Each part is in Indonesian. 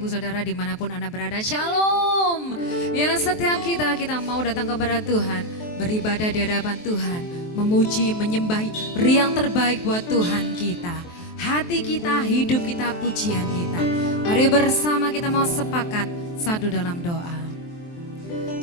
Ibu Saudara dimanapun Anda berada, Shalom. Ya, setiap kita mau datang kepada Tuhan, beribadah di hadapan Tuhan, memuji, menyembah, beri yang terbaik buat Tuhan kita. Hati kita, hidup kita, pujian kita. Mari bersama kita mau sepakat satu dalam doa.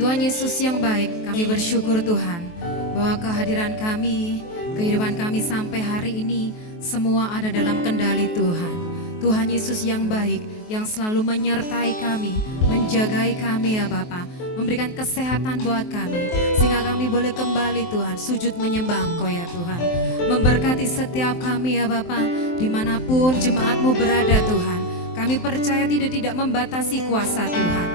Tuhan Yesus yang baik, kami bersyukur Tuhan bahwa kehadiran kami, kehidupan kami sampai hari ini semua ada dalam kendali Tuhan. Tuhan Yesus yang baik, yang selalu menyertai kami, menjagai kami ya Bapa, memberikan kesehatan buat kami, sehingga kami boleh kembali Tuhan, sujud menyembah Engkau ya Tuhan. Memberkati setiap kami ya Bapa, dimanapun jemaat-Mu berada Tuhan. Kami percaya tidak membatasi kuasa Tuhan,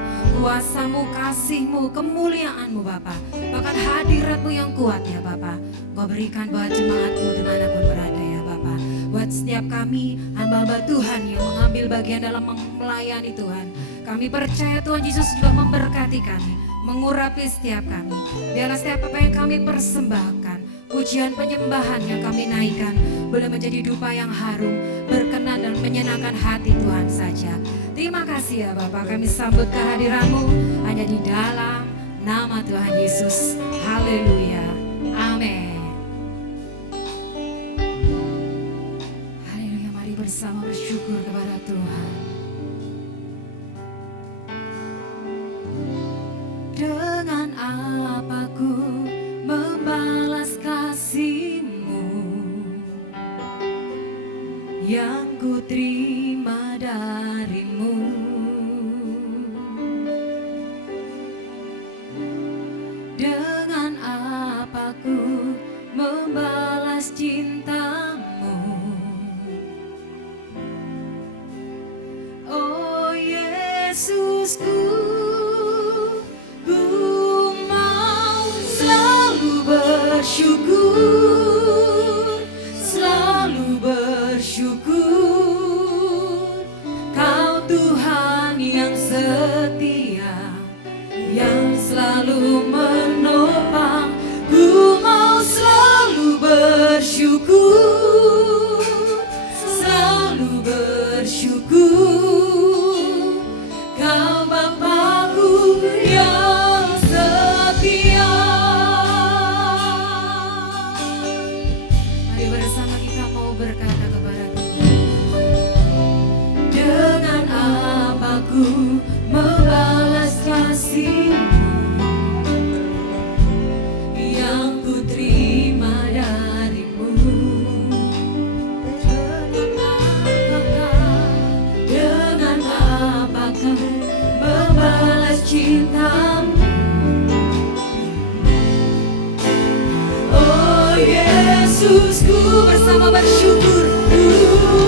kuasa-Mu, kasih-Mu, kemuliaan-Mu Bapa, bahkan hadirat-Mu yang kuat ya Bapa. Kau berikan buat jemaat-Mu dimanapun berada ya Bapa. Buat setiap kami, hamba-hamba Tuhan yang mengambil bagian dalam melayani Tuhan, kami percaya Tuhan Yesus juga memberkati kami, mengurapi setiap kami. Biarlah setiap apa yang kami persembahkan, pujian penyembahan yang kami naikkan, boleh menjadi dupa yang harum, berkenan dan menyenangkan hati Tuhan saja. Terima kasih ya Bapak, kami sambut kehadiran-Mu hanya di dalam nama Tuhan Yesus. Haleluya. Amin. Bersama bersyukur kepada Tuhan. Dengan apa ku membalas kasih-Mu yang ku terima dari-Mu? Dengan apa ku membalas cinta-Mu? Yesusku, ku mau selalu bersyukur, selalu bersyukur. Kau Tuhan yang setia, yang selalu menopang. Ku mau selalu bersyukur, selalu bersyukur. Kau Bapakku yang setia. Mari bersama kita mau berkata kepada Tuhan. Dengan apa ku membalas kasih-Mu yang ku terima dari-Mu? Dengan apakah membalas cinta-Mu? Oh Yesusku, bersama bersyukur, ku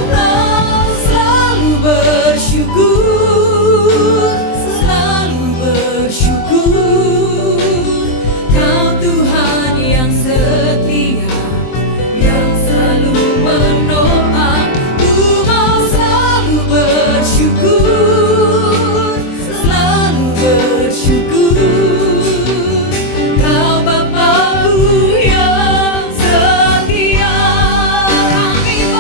mau selalu bersyukur, selalu bersyukur. Kau Tuhan yang setia, yang selalu menopang. Ku mau selalu bersyukur, selalu bersyukur. Kau Bapakku yang setia. Kami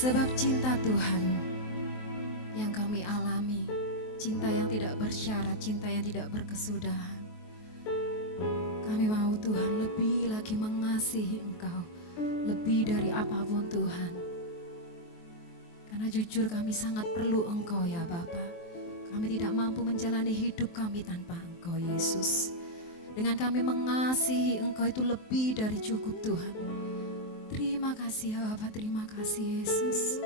Sebab cinta Tuhan yang kami alami, cinta yang tidak bersyarat, cinta yang tidak berkesudahan. Kami mau Tuhan lebih lagi mengasihi Engkau, lebih dari apapun Tuhan. Karena jujur kami sangat perlu Engkau ya Bapa. Kami tidak mampu menjalani hidup kami tanpa Engkau Yesus. Dengan kami mengasihi Engkau itu lebih dari cukup Tuhan. Terima kasih ya Bapa, terima kasih Yesus.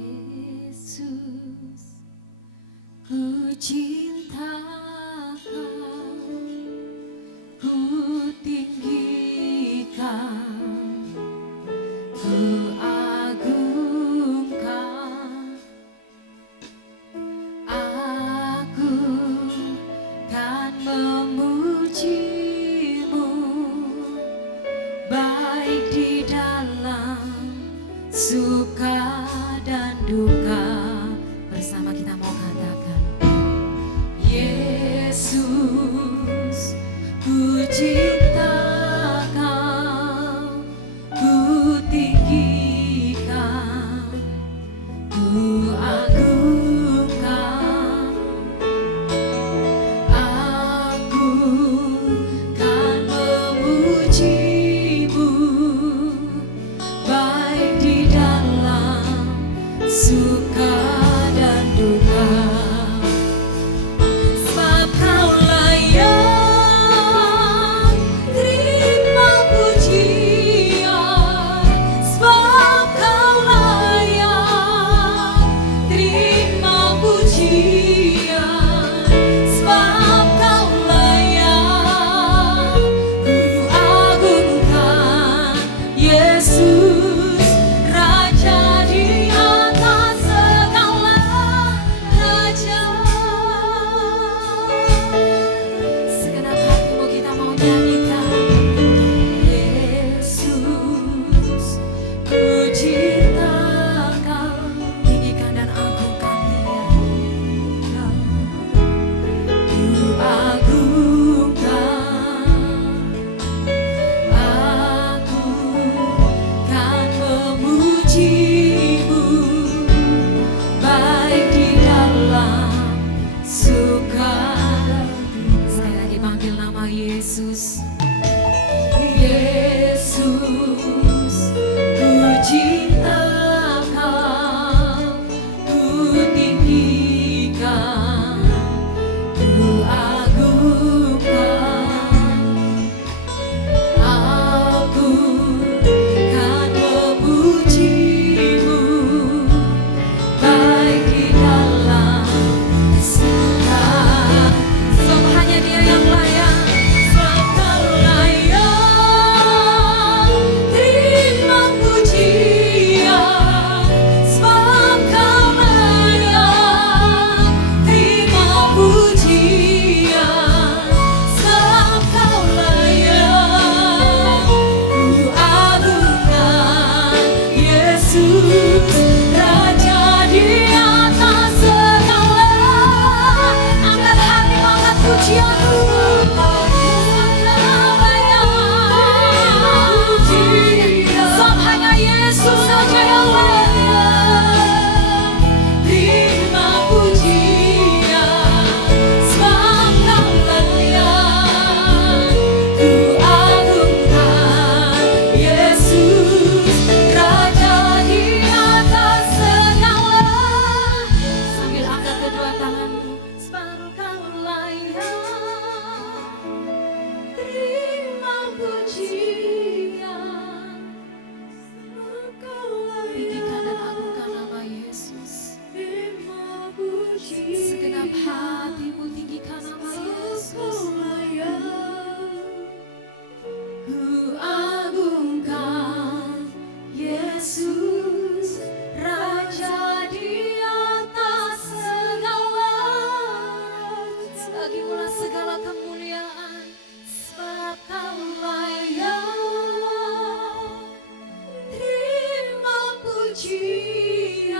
Yesus, ku cinta Kau, ku tinggikan, ku agungkan, aku kan memuji-Mu, baik di dalam suka dan duka. Bersama kita mau katakan, Yesus, ku cinta Kau, ku tinggikan, ku agungkan, aku kan memuji-Mu, baik di dalam suka dan duka. Sebab Kaulah yang agungkan Yesus, Raja di atas segala. Bagimulah segala kemuliaan, sebab Kaulah yang terima pujian,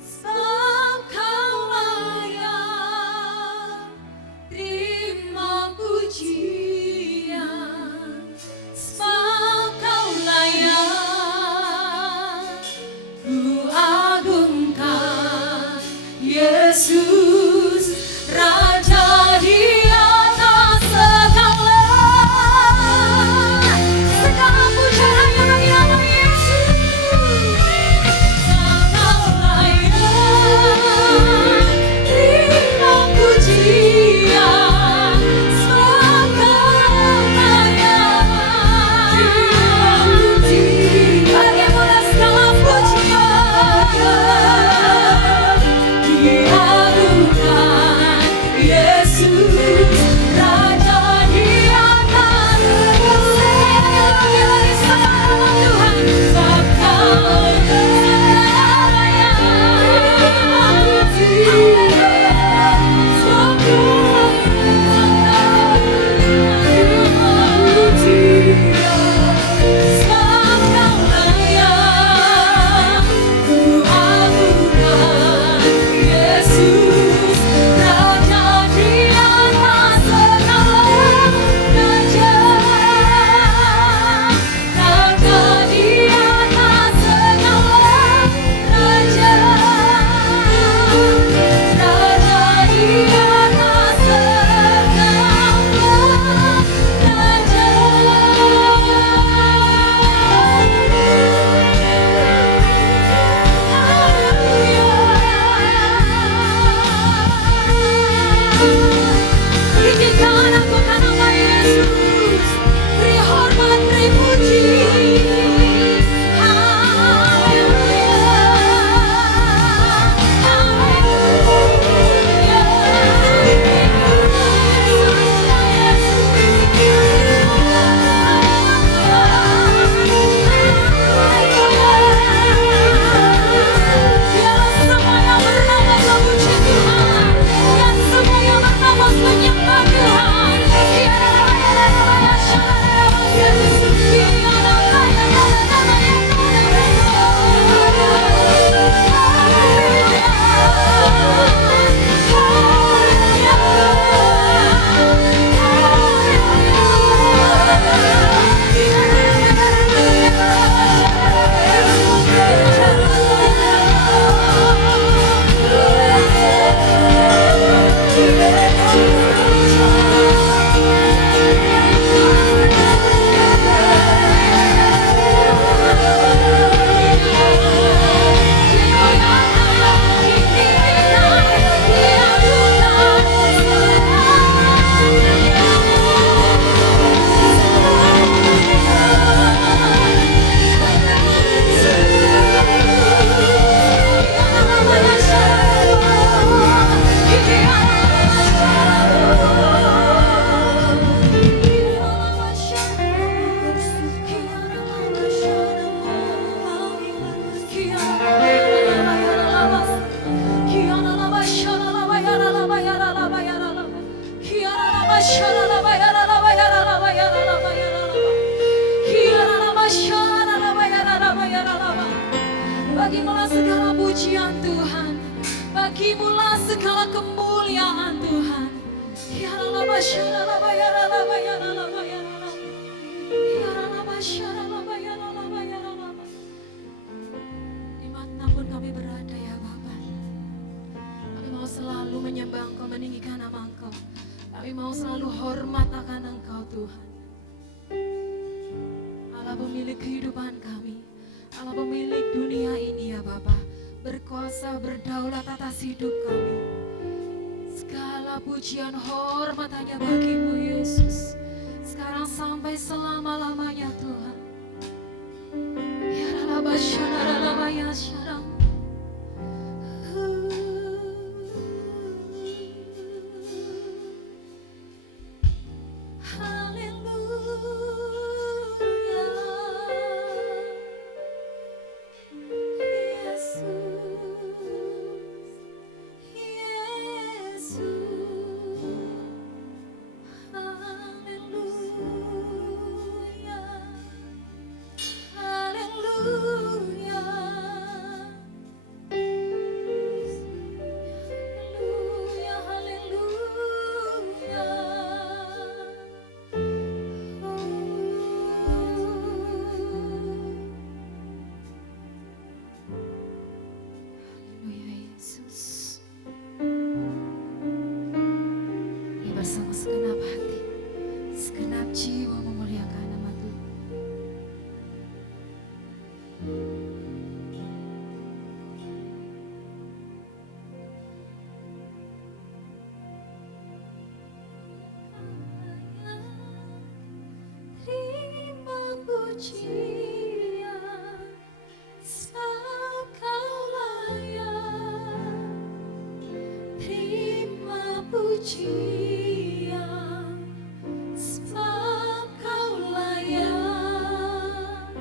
sebab Kaulah yang terima pujian, sebab Kaulah yang ku agungkan Yesus, Raja di atas segala. Segala pujian hanya bagi nama Yesus. Kaulah yang terima pujian, sebab Kaulah yang terima pujian. Bagimulah segala pujian, diagungkan Yesus, Raja di atas segala. Lagi sama Tuhan, sebab Kaulah yang terima pujian, sebab Kaulah yang ku agungkan Yesus, Raja di atas segala. Raja, Raja di atas segala. Raja, Raja di atas tinggikan aku ke nama Yesus, beri hormat, beri puji. Haleluya, biarlah semua yang bernama memuji Tuhan, dan semua yang bernama menyembah Tuhan. Bagimulah segala pujian Tuhan, bagimulah segala kemuliaan Tuhan. Dimanapun kami berada ya Bapa, kami mau selalu menyembah Engkau, meninggikan nama Engkau. Kami mau selalu hormat akan Engkau Tuhan, Allah pemilik kehidupan kami, Allah pemilik dunia ini ya Bapa, berkuasa berdaulat atas hidup kami. Segala pujian hormat hanya bagimu Yesus, sekarang sampai selama-lamanya Tuhan. Ya Rabba Syara Rabba Ya Syara. Haleluya. pujian, sebab Kau layak. Terima pujian, sebab Kau layak.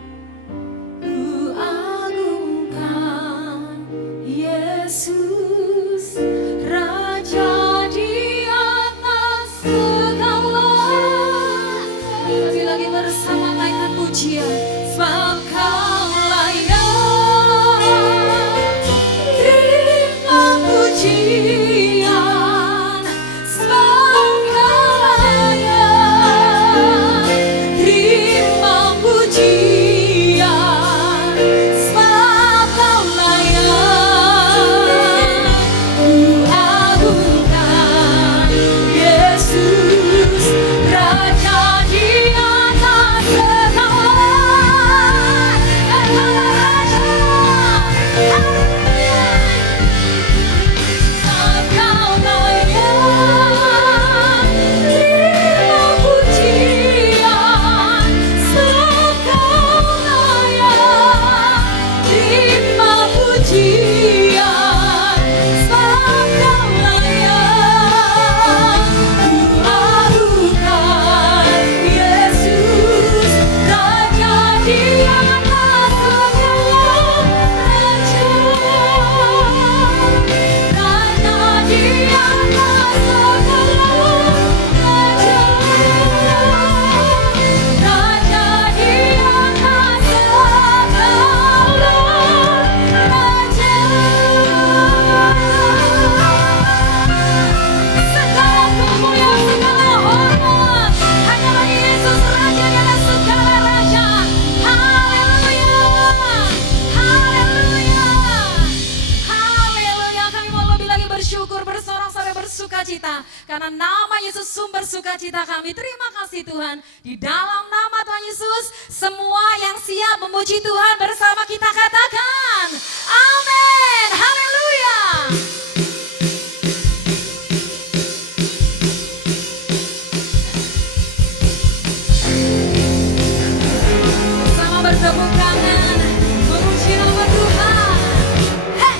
Ku agungkan Yesus, Raja di atas segala. Lagi-lagi bersama naikkan pujian, sebab Kau layak. Terima pujian, sebab Kau layak. Terima pujian, sebab Kau layak. Ku agungkan Yesus, Raja di atas segala. Sebab Kau layak. Terima pujian, sebab Kau layak. Terima pujian, sebab Kau layak. Ku agungkan Yesus, Raja di atas segala raja. Raja di atas segala raja. Raja di atas segala raja. Segala kemuliaan, segala hormat hanya bagi Yesus, Raja di atas segala raja. Haleluya, haleluya, haleluya. Kami mau lebih lagi bersyukur, bersorak-sorai, bersukacita karena nama Yesus sumber sukacita kami. Terima kasih Tuhan. Di dalam nama Tuhan Yesus, semua yang siap memuji Tuhan bersama kita katakan amin. Haleluya. Sama bertepuk tangan memuji nama Tuhan. Hey!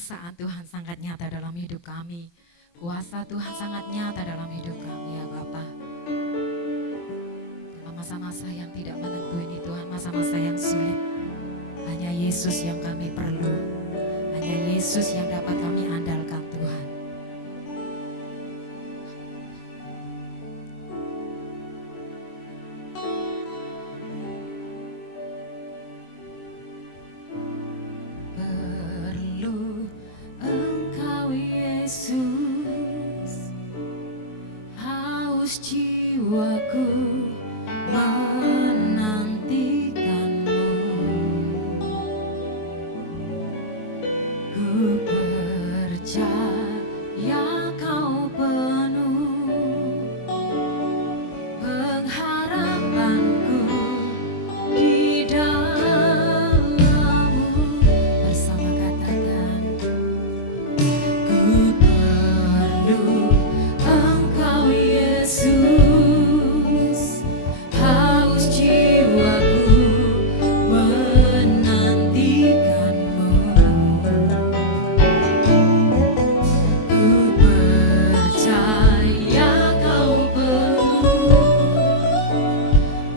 Keperkasaan Tuhan sangat nyata dalam hidup kami. Kuasa Tuhan sangat nyata dalam hidup kami ya Bapa. Dalam masa-masa yang tidak menentu ini Tuhan, masa-masa yang sulit, hanya Yesus yang kami perlu. Hanya Yesus yang dapat kami andalkan Tuhan. Perlu Engkau Yesus, haus jiwaku menantikanmu. Ku percaya kau penuh pengharapanku di dalam-Mu. Bersama katakan, ku perlu Engkau Yesus, haus jiwaku menantikanmu. Ku percaya kau penuh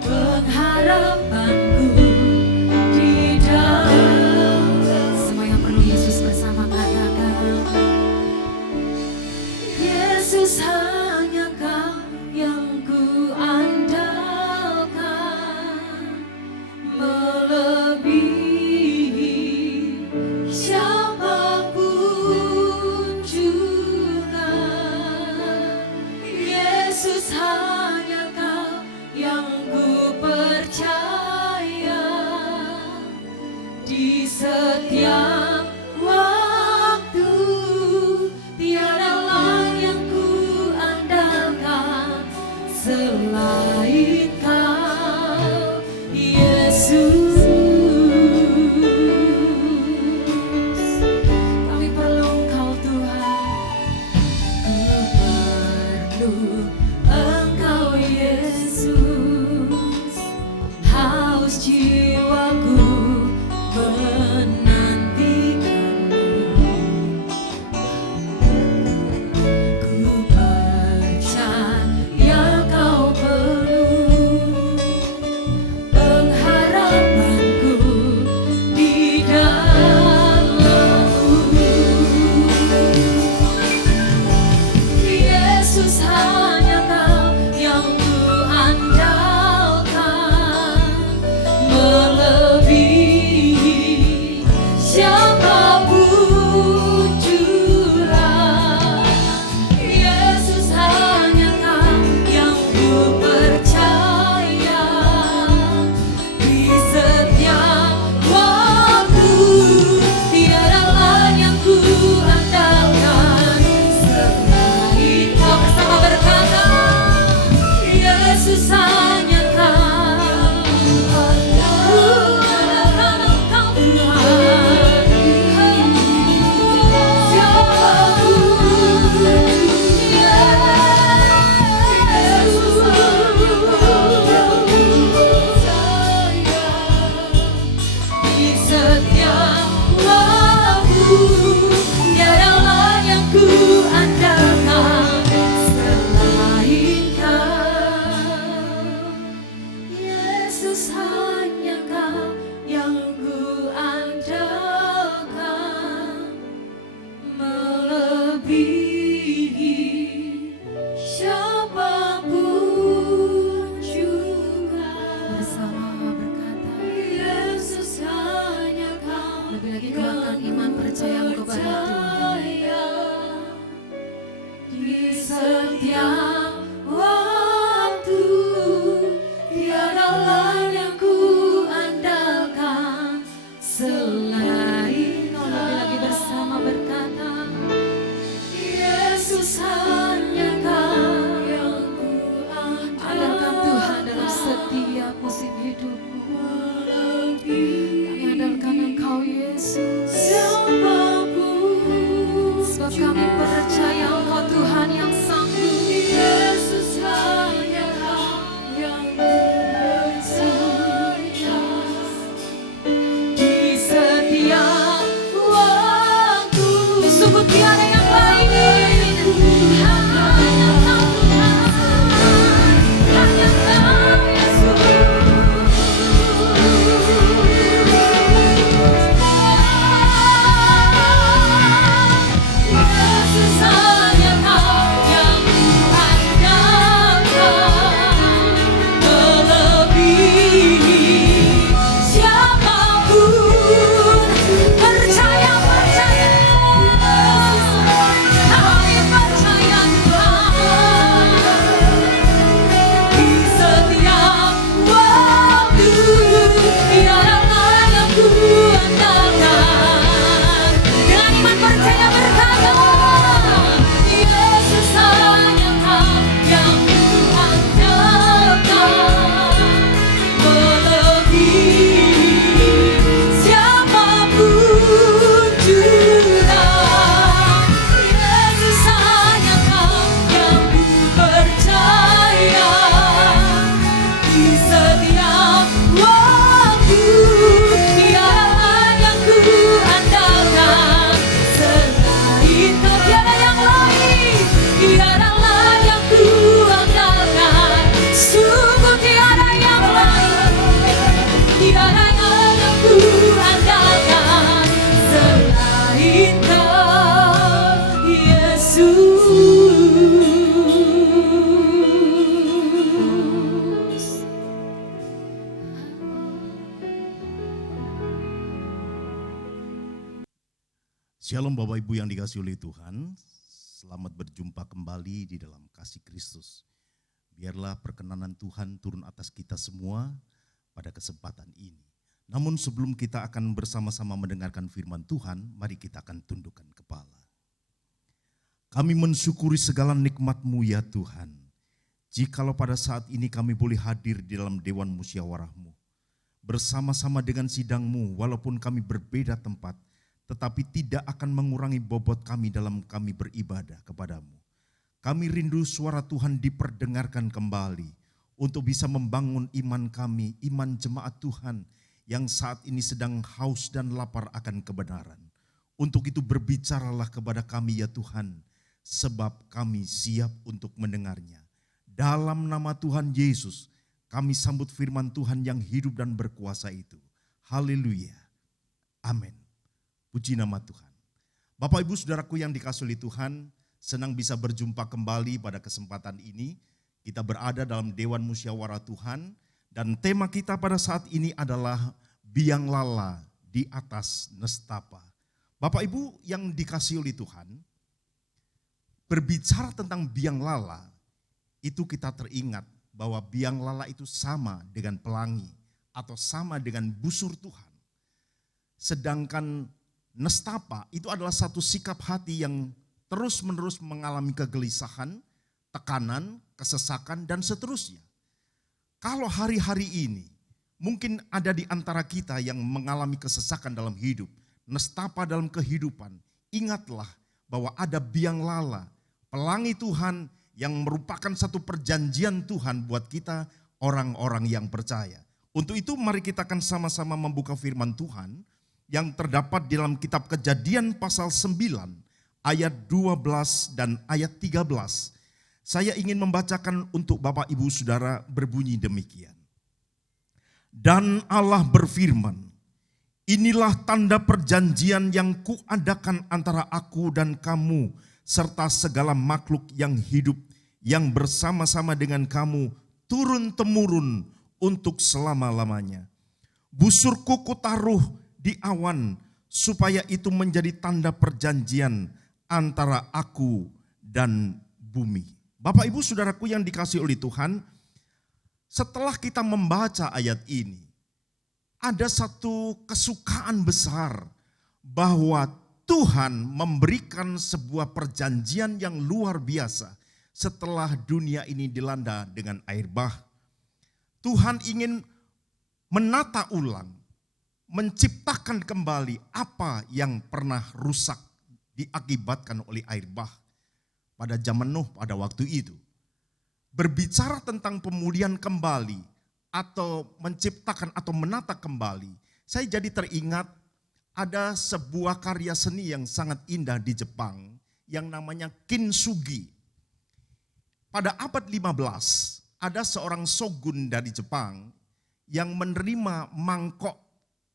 pengharapanku di dalam. Semua yang perlu Yesus bersama katakan, Yesus hanya Kau yang ku andalkan, melebihi siapapun juga. Yesus hanya Kau yang ku percaya di setiap waktu. Tiada lain yang ku andalkan selain Kau, Yesus. Kami perlu Engkau Tuhan. Ku perlu Engkau Yesus, haus jiwaku menantikanmu. Ku percaya kau penuh pengharapanku di dalam-Mu. Yesus hanya Kau yang ku andalkan, melebihi siapapun jurang. Yesus hanya Kau yang ku percaya di setiap waktu. Tiada lain yang ku andalkan selain Kau. Bersama berkata, Yesus hanya Kau. Ku andalkan Engkau Tuhan. Siapapun, Yesus yang ku percaya di setiap waktu. Tiada lain yang ku andalkan selain Kau. Yesus hanya Kau yang ku andalkan, melebihi siapapun juga. Bersama berkata, Yesus hanya Kau. Lebih lagi kuatkan iman percayamu kepada Tuhan. Di setiap waktu, tiada lain yang ku andalkan selain Kau. Lebih lagi bersama berkata, Yesus hanya Kau yang ku andalkan Tuhan dalam setiap musim hidupku. Kami andalkan Engkau Yesus, sebab kami percaya Engkau Tuhan yang sanggup. Shalom Bapak Ibu yang dikasihi oleh Tuhan, selamat berjumpa kembali di dalam kasih Kristus. Biarlah perkenanan Tuhan turun atas kita semua pada kesempatan ini. Namun sebelum kita akan bersama-sama mendengarkan firman Tuhan, mari kita akan tundukkan kepala. Kami mensyukuri segala nikmat-Mu ya Tuhan. Jikalau pada saat ini kami boleh hadir di dalam Dewan Musyawarah-Mu, bersama-sama dengan sidang-Mu, walaupun kami berbeda tempat, tetapi tidak akan mengurangi bobot kami dalam kami beribadah kepadamu. Kami rindu suara Tuhan diperdengarkan kembali untuk bisa membangun iman kami, iman jemaat Tuhan yang saat ini sedang haus dan lapar akan kebenaran. Untuk itu berbicaralah kepada kami ya Tuhan, sebab kami siap untuk mendengarnya. Dalam nama Tuhan Yesus, kami sambut firman Tuhan yang hidup dan berkuasa itu. Haleluya. Amin. Puji nama Tuhan. Bapak Ibu Saudaraku yang dikasihi Tuhan, senang bisa berjumpa kembali pada kesempatan ini. Kita berada dalam Dewan Musyawarah Tuhan dan tema kita pada saat ini adalah biang lala di atas nestapa. Bapak Ibu yang dikasihi oleh Tuhan, berbicara tentang biang lala, itu kita teringat bahwa biang lala itu sama dengan pelangi atau sama dengan busur Tuhan. Sedangkan nestapa itu adalah satu sikap hati yang terus-menerus mengalami kegelisahan, tekanan, kesesakan, dan seterusnya. Kalau hari-hari ini mungkin ada di antara kita yang mengalami kesesakan dalam hidup, nestapa dalam kehidupan, ingatlah bahwa ada biang lala, pelangi Tuhan yang merupakan satu perjanjian Tuhan buat kita orang-orang yang percaya. Untuk itu mari kita akan sama-sama membuka firman Tuhan yang terdapat di dalam kitab Kejadian pasal 9 ayat 12 dan ayat 13. Saya ingin membacakan untuk Bapak Ibu Saudara berbunyi demikian. Dan Allah berfirman, inilah tanda perjanjian yang kuadakan antara aku dan kamu serta segala makhluk yang hidup yang bersama-sama dengan kamu turun-temurun untuk selama-lamanya. Busurku kutaruh di awan, supaya itu menjadi tanda perjanjian antara aku dan bumi. Bapak Ibu Saudaraku yang dikasihi oleh Tuhan, setelah kita membaca ayat ini, ada satu kesukaan besar bahwa Tuhan memberikan sebuah perjanjian yang luar biasa setelah dunia ini dilanda dengan air bah. Tuhan ingin menata ulang, menciptakan kembali apa yang pernah rusak diakibatkan oleh air bah pada zaman Nuh pada waktu itu. Berbicara tentang pemulihan kembali atau menciptakan atau menata kembali, saya jadi teringat ada sebuah karya seni yang sangat indah di Jepang yang namanya kintsugi. Pada abad 15 ada seorang shogun dari Jepang yang menerima mangkok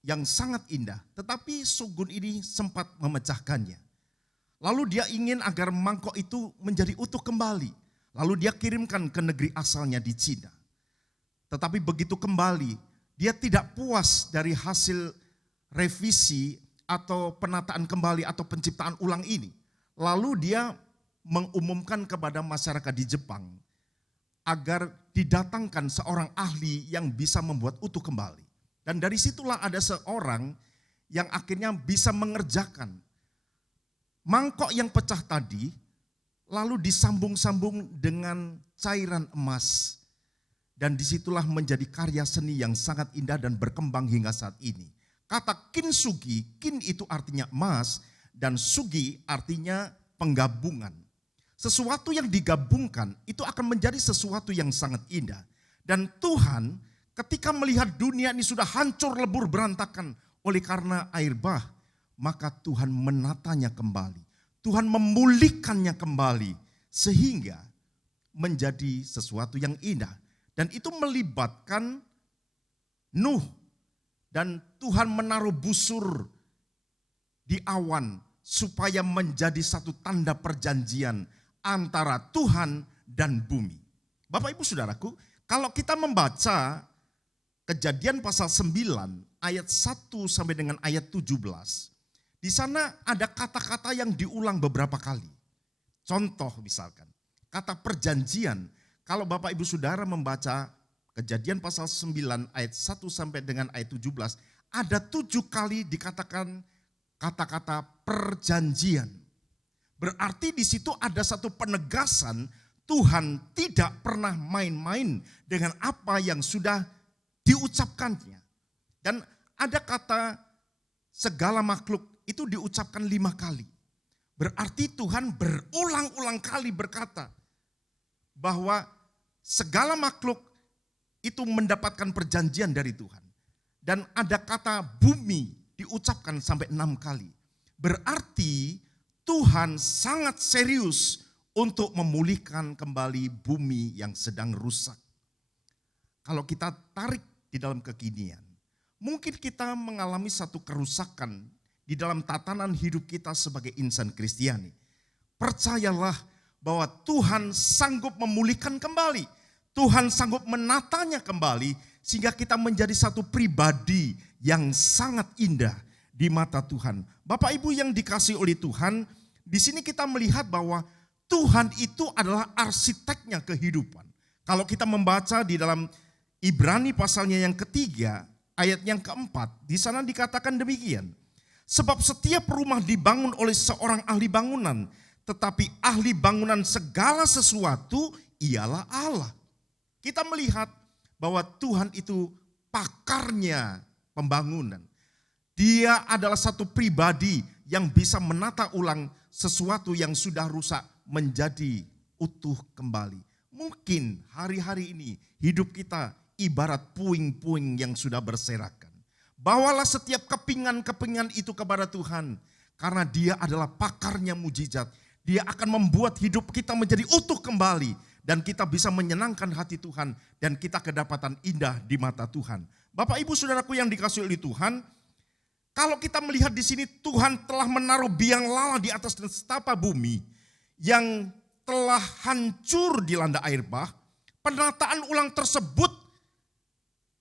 yang sangat indah, tetapi shogun ini sempat memecahkannya. Lalu dia ingin agar mangkok itu menjadi utuh kembali. Lalu dia kirimkan ke negeri asalnya di Cina. Tetapi begitu kembali, dia tidak puas dari hasil revisi atau penataan kembali atau penciptaan ulang ini. Lalu dia mengumumkan kepada masyarakat di Jepang agar didatangkan seorang ahli yang bisa membuat utuh kembali. Dan dari situlah ada seorang yang akhirnya bisa mengerjakan mangkok yang pecah tadi, lalu disambung-sambung dengan cairan emas. Dan disitulah menjadi karya seni yang sangat indah dan berkembang hingga saat ini. Kata kintsugi, kin itu artinya emas dan sugi artinya penggabungan. Sesuatu yang digabungkan itu akan menjadi sesuatu yang sangat indah. Dan Tuhan ketika melihat dunia ini sudah hancur lebur berantakan oleh karena air bah, maka Tuhan menatanya kembali. Tuhan memulihkannya kembali sehingga menjadi sesuatu yang indah. Dan itu melibatkan Nuh dan Tuhan menaruh busur di awan supaya menjadi satu tanda perjanjian antara Tuhan dan bumi. Bapak Ibu Saudaraku, kalau kita membaca Kejadian pasal 9 ayat 1 sampai dengan ayat 17. Di di sana ada kata-kata yang diulang beberapa kali. Contoh misalkan, kata perjanjian. Kalau Bapak Ibu Saudara membaca Kejadian pasal 9 ayat 1 sampai dengan ayat 17, ada 7 kali dikatakan kata-kata perjanjian. Berarti di situ ada satu penegasan Tuhan tidak pernah main-main dengan apa yang sudah diucapkannya. Dan ada kata segala makhluk itu diucapkan 5 kali. Berarti Tuhan berulang-ulang kali berkata bahwa segala makhluk itu mendapatkan perjanjian dari Tuhan. Dan ada kata bumi diucapkan sampai 6 kali. Berarti Tuhan sangat serius untuk memulihkan kembali bumi yang sedang rusak. Kalau kita tarik di dalam kekinian, mungkin kita mengalami satu kerusakan di dalam tatanan hidup kita sebagai insan Kristiani. Percayalah bahwa Tuhan sanggup memulihkan kembali. Tuhan sanggup menatanya kembali sehingga kita menjadi satu pribadi yang sangat indah di mata Tuhan. Bapak Ibu yang dikasihi oleh Tuhan, di sini kita melihat bahwa Tuhan itu adalah arsiteknya kehidupan. Kalau kita membaca di dalam Ibrani pasalnya yang ketiga, ayat yang keempat, di sana dikatakan demikian. Sebab setiap rumah dibangun oleh seorang ahli bangunan, tetapi ahli bangunan segala sesuatu ialah Allah. Kita melihat bahwa Tuhan itu pakarnya pembangunan. Dia adalah satu pribadi yang bisa menata ulang sesuatu yang sudah rusak menjadi utuh kembali. Mungkin hari-hari ini hidup kita ibarat puing-puing yang sudah berserakan. Bawalah setiap kepingan-kepingan itu kepada Tuhan. Karena dia adalah pakarnya mujizat. Dia akan membuat hidup kita menjadi utuh kembali. Dan kita bisa menyenangkan hati Tuhan. Dan kita kedapatan indah di mata Tuhan. Bapak Ibu Saudaraku yang dikasihi oleh Tuhan. Kalau kita melihat di sini Tuhan telah menaruh biang lala di atas nestapa bumi. Yang telah hancur dilanda air bah. Penataan ulang tersebut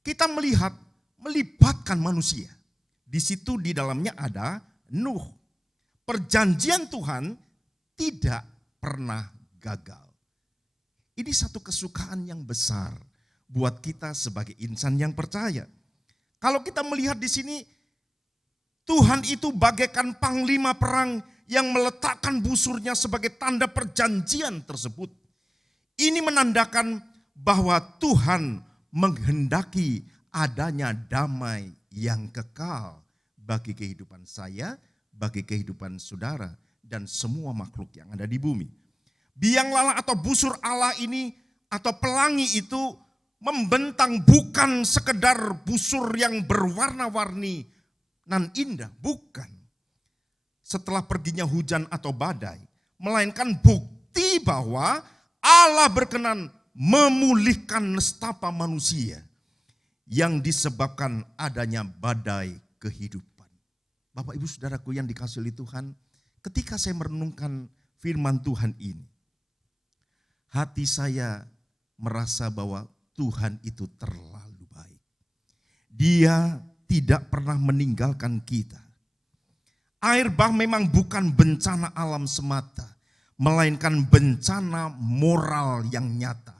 kita melihat melibatkan manusia. Di situ di dalamnya ada Nuh. Perjanjian Tuhan tidak pernah gagal. Ini satu kesukaan yang besar buat kita sebagai insan yang percaya. Kalau kita melihat di sini, Tuhan itu bagaikan panglima perang yang meletakkan busurnya sebagai tanda perjanjian tersebut. Ini menandakan bahwa Tuhan menghendaki adanya damai yang kekal bagi kehidupan saya, bagi kehidupan saudara, dan semua makhluk yang ada di bumi. Biang lala atau busur Allah ini atau pelangi itu membentang bukan sekedar busur yang berwarna-warni nan indah, bukan. Setelah perginya hujan atau badai, melainkan bukti bahwa Allah berkenan memulihkan nestapa manusia yang disebabkan adanya badai kehidupan. Bapak Ibu Saudaraku yang dikasihi oleh Tuhan, ketika saya merenungkan firman Tuhan ini, hati saya merasa bahwa Tuhan itu terlalu baik. Dia tidak pernah meninggalkan kita. Air bah memang bukan bencana alam semata, melainkan bencana moral yang nyata.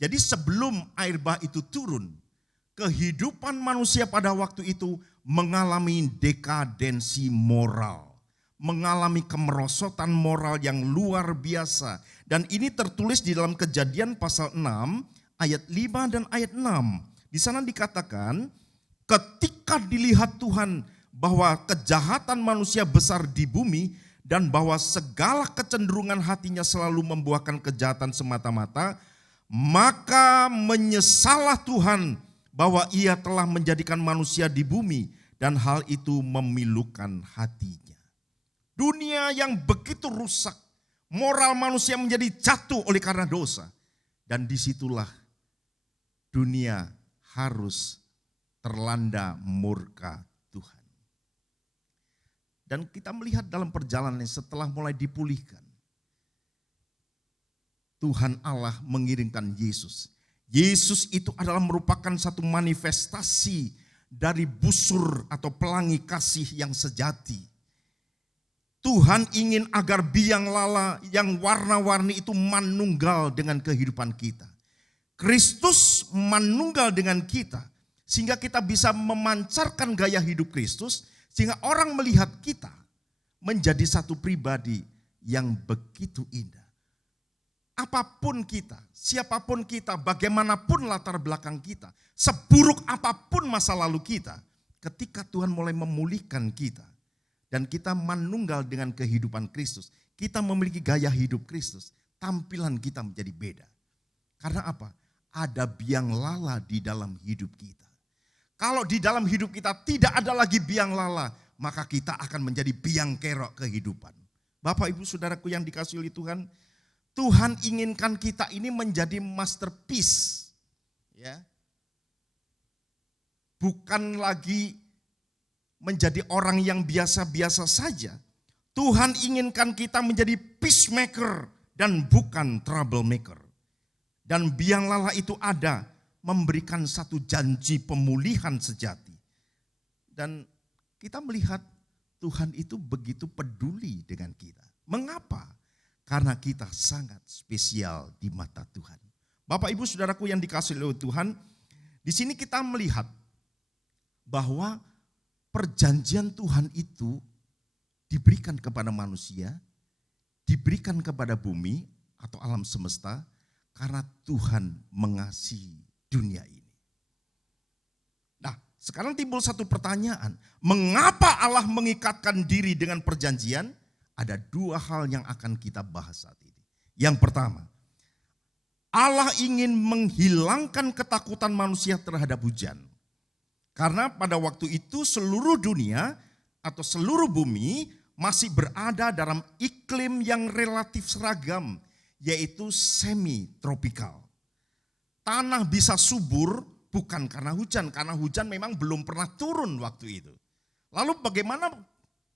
Jadi sebelum air bah itu turun, kehidupan manusia pada waktu itu mengalami dekadensi moral. Mengalami kemerosotan moral yang luar biasa. Dan ini tertulis di dalam Kejadian pasal 6 ayat 5 dan ayat 6. Di sana dikatakan, ketika dilihat Tuhan bahwa kejahatan manusia besar di bumi dan bahwa segala kecenderungan hatinya selalu membuahkan kejahatan semata-mata, maka menyesalah Tuhan bahwa ia telah menjadikan manusia di bumi dan hal itu memilukan hatinya. Dunia yang begitu rusak, moral manusia menjadi jatuh oleh karena dosa. Dan disitulah dunia harus terlanda murka Tuhan. Dan kita melihat dalam perjalanan setelah mulai dipulihkan, Tuhan Allah mengirimkan Yesus. Yesus itu adalah merupakan satu manifestasi dari busur atau pelangi kasih yang sejati. Tuhan ingin agar biang lala yang warna-warni itu manunggal dengan kehidupan kita. Kristus manunggal dengan kita, sehingga kita bisa memancarkan gaya hidup Kristus, sehingga orang melihat kita menjadi satu pribadi yang begitu indah. Apapun kita, siapapun kita, bagaimanapun latar belakang kita, seburuk apapun masa lalu kita, ketika Tuhan mulai memulihkan kita, dan kita manunggal dengan kehidupan Kristus, kita memiliki gaya hidup Kristus, tampilan kita menjadi beda. Karena apa? Ada biang lala di dalam hidup kita. Kalau di dalam hidup kita tidak ada lagi biang lala, maka kita akan menjadi biang kerok kehidupan. Bapak ibu saudaraku yang dikasihi oleh Tuhan, Tuhan inginkan kita ini menjadi masterpiece. Ya. Bukan lagi menjadi orang yang biasa-biasa saja. Tuhan inginkan kita menjadi peacemaker dan bukan troublemaker. Dan biang lala itu ada memberikan satu janji pemulihan sejati. Dan kita melihat Tuhan itu begitu peduli dengan kita. Mengapa? Karena kita sangat spesial di mata Tuhan. Bapak ibu saudaraku yang dikasihi oleh Tuhan, di sini kita melihat bahwa perjanjian Tuhan itu diberikan kepada manusia, diberikan kepada bumi atau alam semesta karena Tuhan mengasihi dunia ini. Nah, sekarang timbul satu pertanyaan, mengapa Allah mengikatkan diri dengan perjanjian? Ada dua hal yang akan kita bahas saat ini. Yang pertama, Allah ingin menghilangkan ketakutan manusia terhadap hujan. Karena pada waktu itu seluruh dunia atau seluruh bumi masih berada dalam iklim yang relatif seragam, yaitu semi-tropikal. Tanah bisa subur bukan karena hujan memang belum pernah turun waktu itu. Lalu bagaimana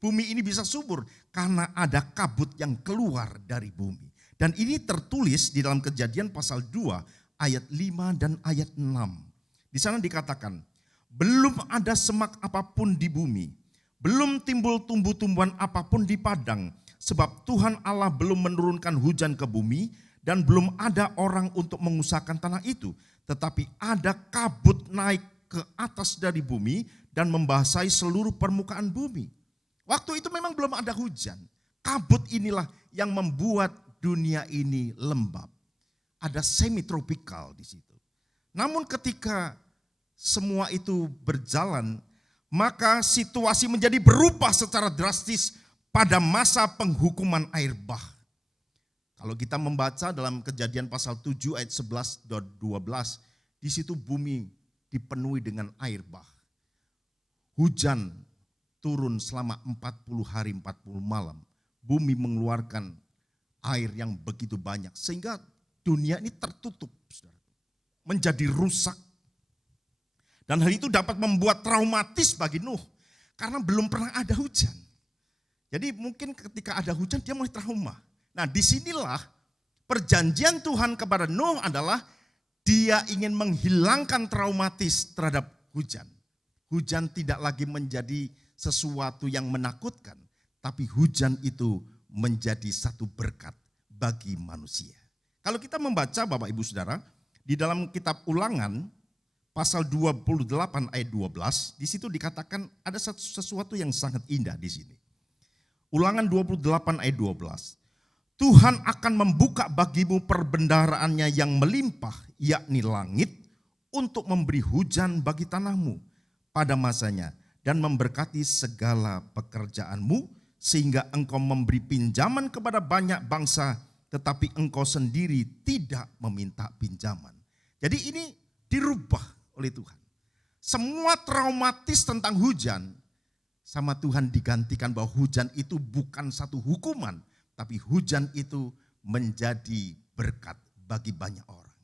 bumi ini bisa subur? Karena ada kabut yang keluar dari bumi. Dan ini tertulis di dalam Kejadian pasal 2 ayat 5 dan ayat 6. Di sana dikatakan, belum ada semak apapun di bumi, belum timbul tumbuh-tumbuhan apapun di padang, sebab Tuhan Allah belum menurunkan hujan ke bumi dan belum ada orang untuk mengusahakan tanah itu. Tetapi ada kabut naik ke atas dari bumi dan membasahi seluruh permukaan bumi. Waktu itu memang belum ada hujan. Kabut inilah yang membuat dunia ini lembab. Ada semi-tropikal di situ. Namun ketika semua itu berjalan, maka situasi menjadi berubah secara drastis pada masa penghukuman air bah. Kalau kita membaca dalam Kejadian pasal 7 ayat 11 dan 12, di situ bumi dipenuhi dengan air bah. Hujan turun selama 40 hari 40 malam. Bumi mengeluarkan air yang begitu banyak sehingga dunia ini tertutup, menjadi rusak. Dan hal itu dapat membuat traumatis bagi Nuh karena belum pernah ada hujan. Jadi mungkin ketika ada hujan dia mulai trauma. Nah, disinilah perjanjian Tuhan kepada Nuh adalah dia ingin menghilangkan traumatis terhadap hujan. Hujan tidak lagi menjadi sesuatu yang menakutkan, tapi hujan itu menjadi satu berkat bagi manusia. Kalau kita membaca Bapak Ibu Saudara, di dalam kitab Ulangan pasal 28 ayat 12, di situ dikatakan ada sesuatu yang sangat indah di sini. Ulangan 28 ayat 12. Tuhan akan membuka bagimu perbendaharaannya yang melimpah, yakni langit, untuk memberi hujan bagi tanahmu pada masanya dan memberkati segala pekerjaanmu, sehingga engkau memberi pinjaman kepada banyak bangsa, tetapi engkau sendiri tidak meminta pinjaman. Jadi ini dirubah oleh Tuhan. Semua traumatis tentang hujan, sama Tuhan digantikan bahwa hujan itu bukan satu hukuman, tapi hujan itu menjadi berkat bagi banyak orang.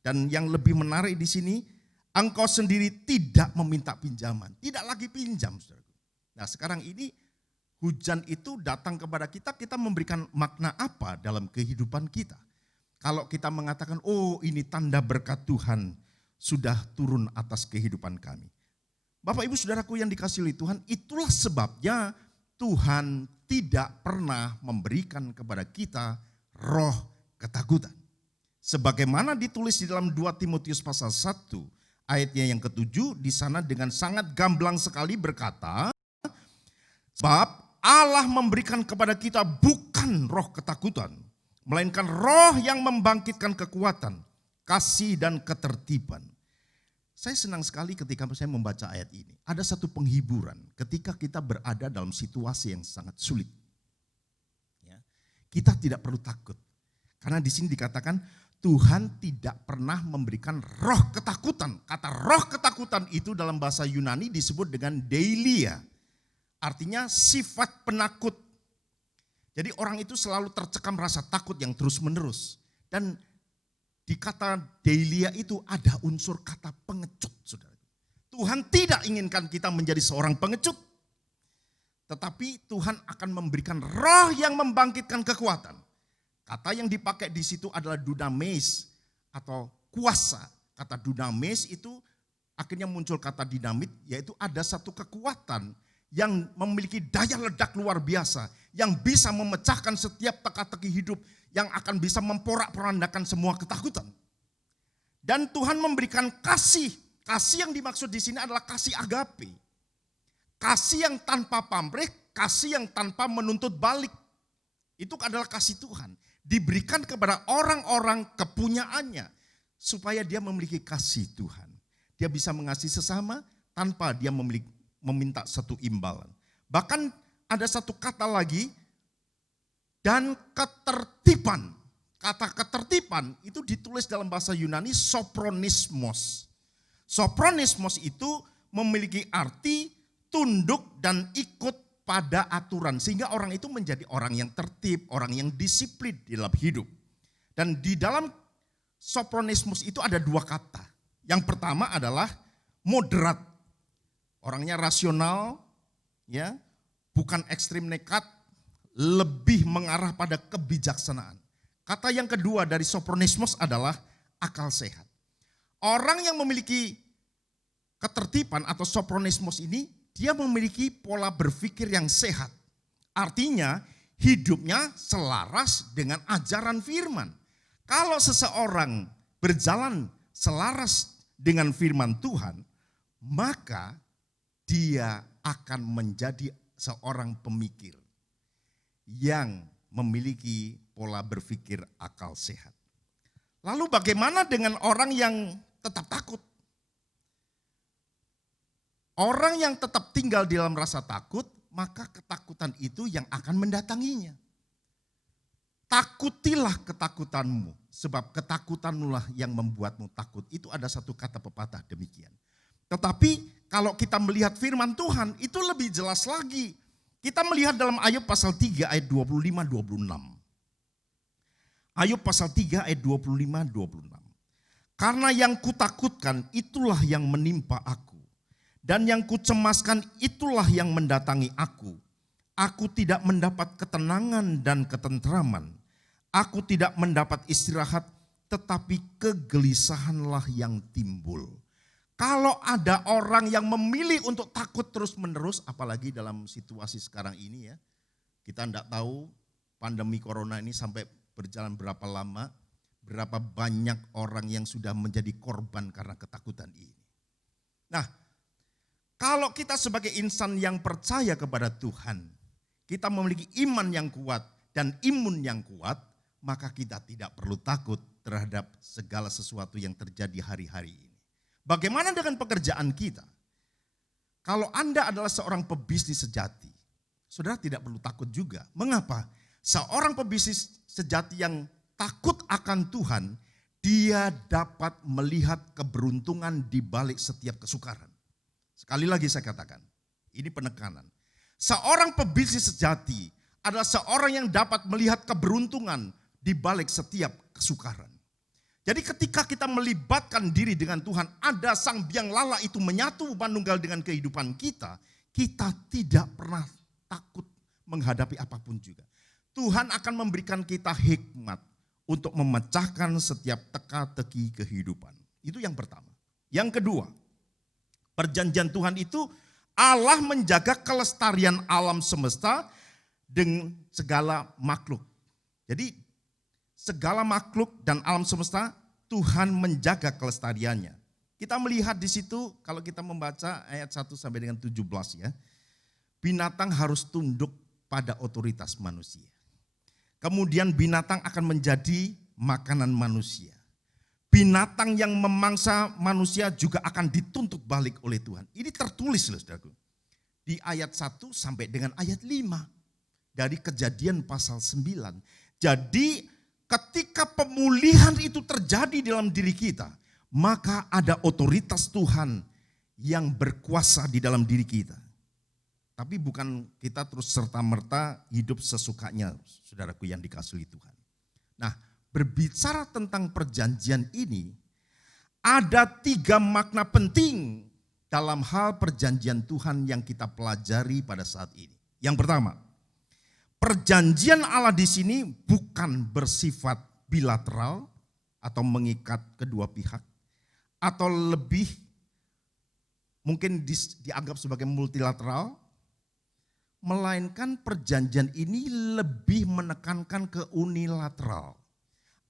Dan yang lebih menarik di sini, engkau sendiri tidak meminta pinjaman, tidak lagi pinjam, saudaraku. Nah, sekarang ini hujan itu datang kepada kita, kita memberikan makna apa dalam kehidupan kita? Kalau kita mengatakan, oh ini tanda berkat Tuhan sudah turun atas kehidupan kami. Bapak Ibu Saudaraku yang dikasihi oleh Tuhan, itulah sebabnya Tuhan tidak pernah memberikan kepada kita roh ketakutan. Sebagaimana ditulis di dalam 2 Timotius pasal 1 ayatnya yang ke-7, di sana dengan sangat gamblang sekali berkata, sebab Allah memberikan kepada kita bukan roh ketakutan, melainkan roh yang membangkitkan kekuatan, kasih dan ketertiban. Saya senang sekali ketika saya membaca ayat ini. Ada satu penghiburan ketika kita berada dalam situasi yang sangat sulit. Ya, kita tidak perlu takut. Karena di sini dikatakan Tuhan tidak pernah memberikan roh ketakutan. Kata roh ketakutan itu dalam bahasa Yunani disebut dengan deilia. Artinya sifat penakut. Jadi orang itu selalu tercekam rasa takut yang terus menerus. Dan di kata deilia itu ada unsur kata pengecut, saudara. Tuhan tidak inginkan kita menjadi seorang pengecut. Tetapi Tuhan akan memberikan roh yang membangkitkan kekuatan. Kata yang dipakai di situ adalah dunamis atau kuasa. Kata dunamis itu akhirnya muncul kata dinamit, yaitu ada satu kekuatan yang memiliki daya ledak luar biasa, yang bisa memecahkan setiap teka-teki hidup, yang akan bisa memporak-porandakan semua ketakutan. Dan Tuhan memberikan kasih. Kasih yang dimaksud di sini adalah kasih agape. Kasih yang tanpa pamrih, kasih yang tanpa menuntut balik. Itu adalah kasih Tuhan. Diberikan kepada orang-orang kepunyaannya supaya dia memiliki kasih Tuhan. Dia bisa mengasihi sesama tanpa dia meminta satu imbalan. Bahkan ada satu kata lagi, dan ketertiban. Kata ketertiban itu ditulis dalam bahasa Yunani sopronismos. Sopronismos itu memiliki arti tunduk dan ikut pada aturan. Sehingga orang itu menjadi orang yang tertib, orang yang disiplin di dalam hidup. Dan di dalam sopronismos itu ada dua kata. Yang pertama adalah moderat. Orangnya rasional, ya, bukan ekstrim nekat, lebih mengarah pada kebijaksanaan. Kata yang kedua dari sopronismos adalah akal sehat. Orang yang memiliki ketertiban atau sopronismos ini, dia memiliki pola berpikir yang sehat. Artinya hidupnya selaras dengan ajaran firman. Kalau seseorang berjalan selaras dengan firman Tuhan, maka dia akan menjadi seorang pemikir yang memiliki pola berpikir akal sehat. Lalu bagaimana dengan orang yang tetap takut? Orang yang tetap tinggal di dalam rasa takut, maka ketakutan itu yang akan mendatanginya. Takutilah ketakutanmu, sebab ketakutanmulah yang membuatmu takut. Itu ada satu kata pepatah demikian. Tetapi kalau kita melihat firman Tuhan, itu lebih jelas lagi. Kita melihat dalam Ayub pasal 3 ayat 25-26. Ayub pasal 3 ayat 25-26. Karena yang kutakutkan itulah yang menimpa aku. Dan yang kucemaskan itulah yang mendatangi aku. Aku tidak mendapat ketenangan dan ketentraman. Aku tidak mendapat istirahat, tetapi kegelisahanlah yang timbul. Kalau ada orang yang memilih untuk takut terus-menerus, apalagi dalam situasi sekarang ini ya. Kita tidak tahu pandemi corona ini sampai berjalan berapa lama, berapa banyak orang yang sudah menjadi korban karena ketakutan ini. Nah, kalau kita sebagai insan yang percaya kepada Tuhan, kita memiliki iman yang kuat dan imun yang kuat, maka kita tidak perlu takut terhadap segala sesuatu yang terjadi hari-hari ini. Bagaimana dengan pekerjaan kita? Kalau Anda adalah seorang pebisnis sejati, saudara tidak perlu takut juga. Mengapa? Seorang pebisnis sejati yang takut akan Tuhan, dia dapat melihat keberuntungan di balik setiap kesukaran. Sekali lagi saya katakan, ini penekanan. Seorang pebisnis sejati adalah seorang yang dapat melihat keberuntungan di balik setiap kesukaran. Jadi ketika kita melibatkan diri dengan Tuhan, ada sang biang lala itu menyatu manunggal dengan kehidupan kita, kita tidak pernah takut menghadapi apapun juga. Tuhan akan memberikan kita hikmat untuk memecahkan setiap teka-teki kehidupan. Itu yang pertama. Yang kedua, perjanjian Tuhan itu Allah menjaga kelestarian alam semesta dengan segala makhluk. Jadi segala makhluk dan alam semesta Tuhan menjaga kelestariannya. Kita melihat di situ kalau kita membaca ayat 1 sampai dengan 17 ya. Binatang harus tunduk pada otoritas manusia. Kemudian binatang akan menjadi makanan manusia. Binatang yang memangsa manusia juga akan dituntut balik oleh Tuhan. Ini tertulis loh saudaraku. Di ayat 1 sampai dengan ayat 5. Dari Kejadian pasal 9. Jadi ketika pemulihan itu terjadi dalam diri kita, maka ada otoritas Tuhan yang berkuasa di dalam diri kita. Tapi bukan kita terus serta-merta hidup sesukanya, saudaraku yang dikasihi Tuhan. Nah, berbicara tentang perjanjian ini, ada 3 makna penting dalam hal perjanjian Tuhan yang kita pelajari pada saat ini. Yang pertama, perjanjian Allah di sini bukan bersifat bilateral atau mengikat kedua pihak, atau lebih mungkin dianggap sebagai multilateral, melainkan perjanjian ini lebih menekankan ke unilateral.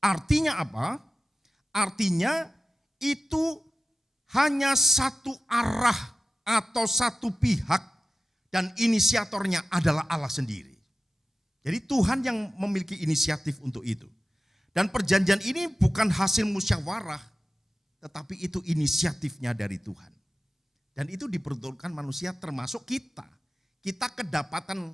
Artinya apa? Artinya itu hanya satu arah atau satu pihak dan inisiatornya adalah Allah sendiri. Jadi Tuhan yang memiliki inisiatif untuk itu. Dan perjanjian ini bukan hasil musyawarah, tetapi itu inisiatifnya dari Tuhan. Dan itu diperuntukkan manusia termasuk kita. Kita kedapatan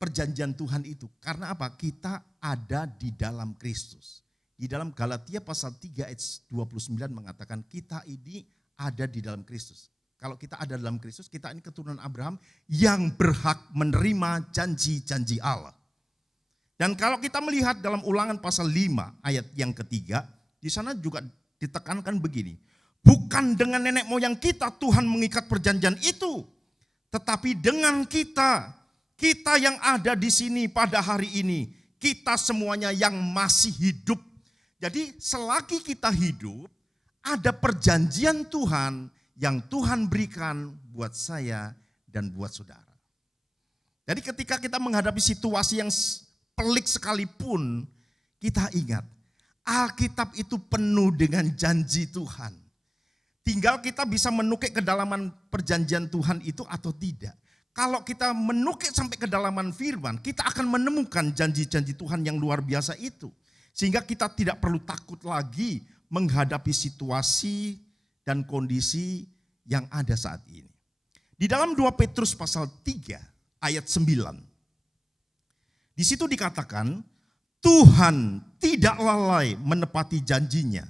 perjanjian Tuhan itu. Karena apa? Kita ada di dalam Kristus. Di dalam Galatia pasal 3 ayat 29 mengatakan kita ini ada di dalam Kristus. Kalau kita ada dalam Kristus, kita ini keturunan Abraham yang berhak menerima janji-janji Allah. Dan kalau kita melihat dalam Ulangan pasal 5 ayat yang ketiga, di sana juga ditekankan begini. Bukan dengan nenek moyang kita Tuhan mengikat perjanjian itu. Tetapi dengan kita yang ada di sini pada hari ini, kita semuanya yang masih hidup. Jadi selagi kita hidup, ada perjanjian Tuhan yang Tuhan berikan buat saya dan buat saudara. Jadi ketika kita menghadapi situasi yang pelik sekalipun, kita ingat, Alkitab itu penuh dengan janji Tuhan. Tinggal kita bisa menukik kedalaman perjanjian Tuhan itu atau tidak. Kalau kita menukik sampai kedalaman firman, kita akan menemukan janji-janji Tuhan yang luar biasa itu. Sehingga kita tidak perlu takut lagi menghadapi situasi dan kondisi yang ada saat ini. Di dalam 2 Petrus pasal 3 ayat 9. Di situ dikatakan, Tuhan tidak lalai menepati janjinya.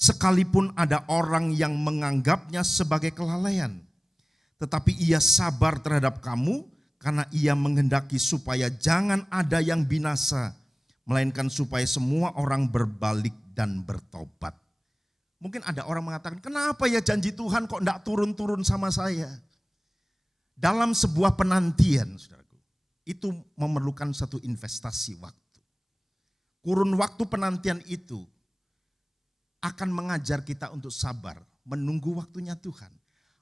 Sekalipun ada orang yang menganggapnya sebagai kelalaian. Tetapi ia sabar terhadap kamu karena ia menghendaki supaya jangan ada yang binasa. Melainkan supaya semua orang berbalik dan bertobat. Mungkin ada orang mengatakan, kenapa ya janji Tuhan kok enggak turun-turun sama saya? Dalam sebuah penantian, saudaraku, itu memerlukan satu investasi waktu. Kurun waktu penantian itu akan mengajar kita untuk sabar, menunggu waktunya Tuhan.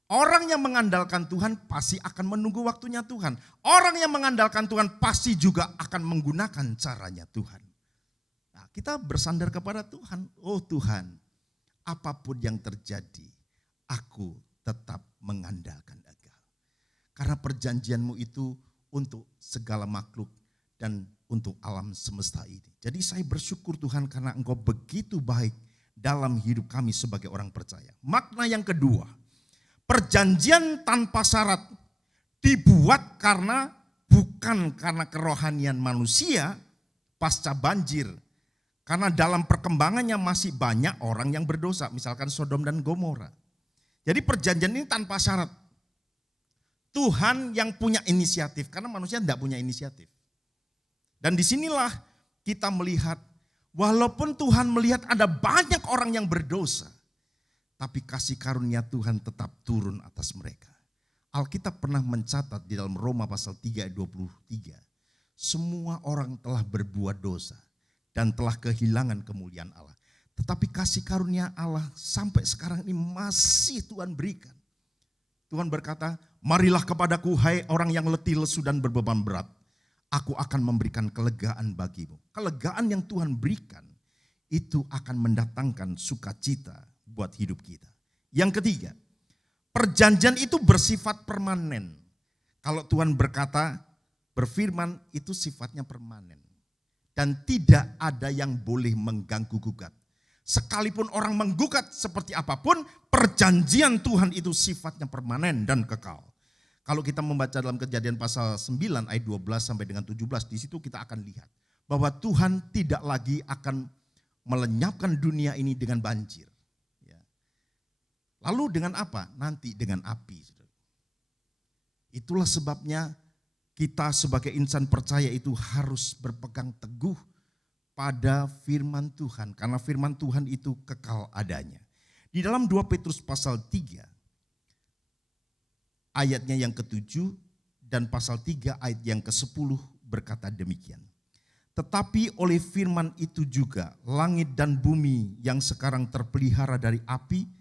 Orang yang mengandalkan Tuhan pasti akan menunggu waktunya Tuhan. Orang yang mengandalkan Tuhan pasti juga akan menggunakan caranya Tuhan. Nah, kita bersandar kepada Tuhan. Oh Tuhan, apapun yang terjadi, aku tetap mengandalkan Engkau. Karena perjanjianmu itu untuk segala makhluk dan untuk alam semesta ini. Jadi saya bersyukur Tuhan karena Engkau begitu baik dalam hidup kami sebagai orang percaya. Makna yang kedua, perjanjian tanpa syarat dibuat bukan karena kerohanian manusia pasca banjir. Karena dalam perkembangannya masih banyak orang yang berdosa, misalkan Sodom dan Gomora. Jadi perjanjian ini tanpa syarat. Tuhan yang punya inisiatif, karena manusia tidak punya inisiatif. Dan disinilah kita melihat, walaupun Tuhan melihat ada banyak orang yang berdosa, tapi kasih karunia Tuhan tetap turun atas mereka. Alkitab pernah mencatat di dalam Roma pasal 3 ayat 23, semua orang telah berbuat dosa dan telah kehilangan kemuliaan Allah. Tetapi kasih karunia Allah sampai sekarang ini masih Tuhan berikan. Tuhan berkata, marilah kepadaku hai orang yang letih, lesu dan berbeban berat. Aku akan memberikan kelegaan bagimu. Kelegaan yang Tuhan berikan itu akan mendatangkan sukacita buat hidup kita. Yang ketiga, perjanjian itu bersifat permanen. Kalau Tuhan berkata, berfirman itu sifatnya permanen. Dan tidak ada yang boleh mengganggu-gugat. Sekalipun orang menggugat seperti apapun, perjanjian Tuhan itu sifatnya permanen dan kekal. Kalau kita membaca dalam Kejadian pasal 9 ayat 12 sampai dengan 17, di situ kita akan lihat bahwa Tuhan tidak lagi akan melenyapkan dunia ini dengan banjir. Lalu dengan apa? Nanti dengan api. Itulah sebabnya kita sebagai insan percaya itu harus berpegang teguh pada firman Tuhan. Karena firman Tuhan itu kekal adanya. Di dalam 2 Petrus pasal 3 ayatnya yang ke-7 dan pasal 3 ayat yang ke-10 berkata demikian. Tetapi oleh firman itu juga langit dan bumi yang sekarang terpelihara dari api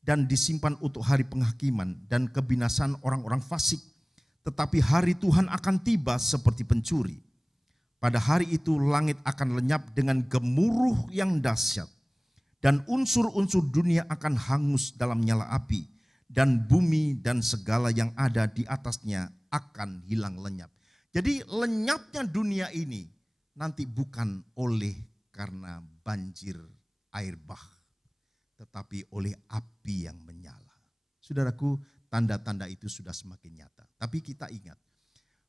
dan disimpan untuk hari penghakiman dan kebinasaan orang-orang fasik. Tetapi hari Tuhan akan tiba seperti pencuri. Pada hari itu langit akan lenyap dengan gemuruh yang dahsyat. Dan unsur-unsur dunia akan hangus dalam nyala api. Dan bumi dan segala yang ada di atasnya akan hilang lenyap. Jadi lenyapnya dunia ini nanti bukan oleh karena banjir air bah, tetapi oleh api yang menyala. Saudaraku, tanda-tanda itu sudah semakin nyata. Tapi kita ingat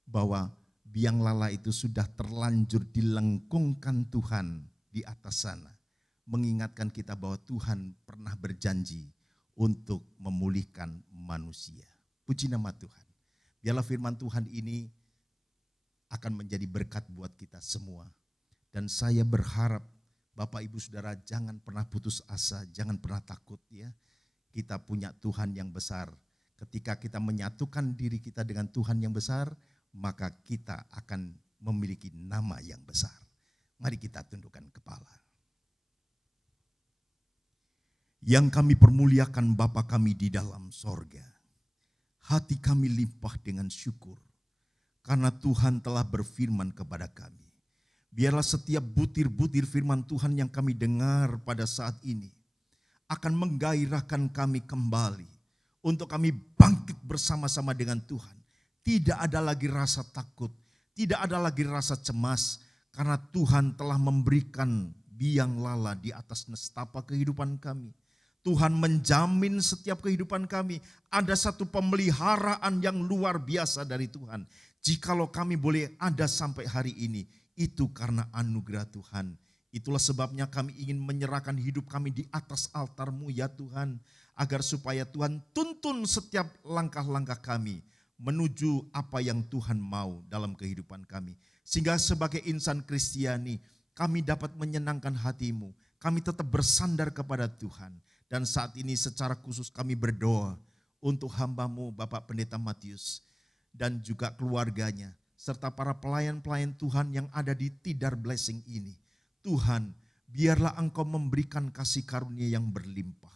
bahwa biang lala itu sudah terlanjur dilengkungkan Tuhan di atas sana. Mengingatkan kita bahwa Tuhan pernah berjanji untuk memulihkan manusia. Puji nama Tuhan. Biarlah firman Tuhan ini akan menjadi berkat buat kita semua. Dan saya berharap Bapak Ibu Saudara jangan pernah putus asa, jangan pernah takut ya. Kita punya Tuhan yang besar. Ketika kita menyatukan diri kita dengan Tuhan yang besar, maka kita akan memiliki nama yang besar. Mari kita tundukkan kepala. Yang kami permuliakan Bapa kami di dalam sorga. Hati kami limpah dengan syukur. Karena Tuhan telah berfirman kepada kami. Biarlah setiap butir-butir firman Tuhan yang kami dengar pada saat ini akan menggairahkan kami kembali untuk kami bangkit bersama-sama dengan Tuhan. Tidak ada lagi rasa takut, tidak ada lagi rasa cemas karena Tuhan telah memberikan biang lala di atas nestapa kehidupan kami. Tuhan menjamin setiap kehidupan kami. Ada satu pemeliharaan yang luar biasa dari Tuhan. Jikalau kami boleh ada sampai hari ini, itu karena anugerah Tuhan. Itulah sebabnya kami ingin menyerahkan hidup kami di atas altar-Mu ya Tuhan. Agar supaya Tuhan tuntun setiap langkah-langkah kami menuju apa yang Tuhan mau dalam kehidupan kami. Sehingga sebagai insan Kristiani kami dapat menyenangkan hati-Mu. Kami tetap bersandar kepada Tuhan. Dan saat ini secara khusus kami berdoa untuk hamba-Mu Bapak Pendeta Matius dan juga keluarganya. Serta para pelayan-pelayan Tuhan yang ada di Tidar Blessing ini. Tuhan, biarlah Engkau memberikan kasih karunia yang berlimpah.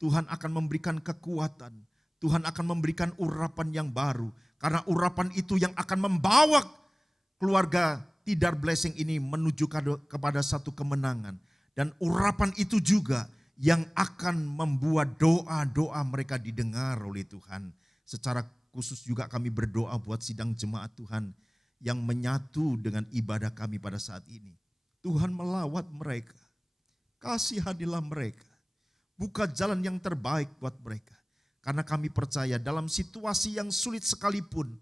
Tuhan akan memberikan kekuatan. Tuhan akan memberikan urapan yang baru. Karena urapan itu yang akan membawa keluarga Tidar Blessing ini menuju kepada satu kemenangan. Dan urapan itu juga yang akan membuat doa-doa mereka didengar oleh Tuhan. Secara khusus juga kami berdoa buat sidang jemaat Tuhan yang menyatu dengan ibadah kami pada saat ini. Tuhan melawat mereka. Kasihanilah mereka. Buka jalan yang terbaik buat mereka. Karena kami percaya dalam situasi yang sulit sekalipun,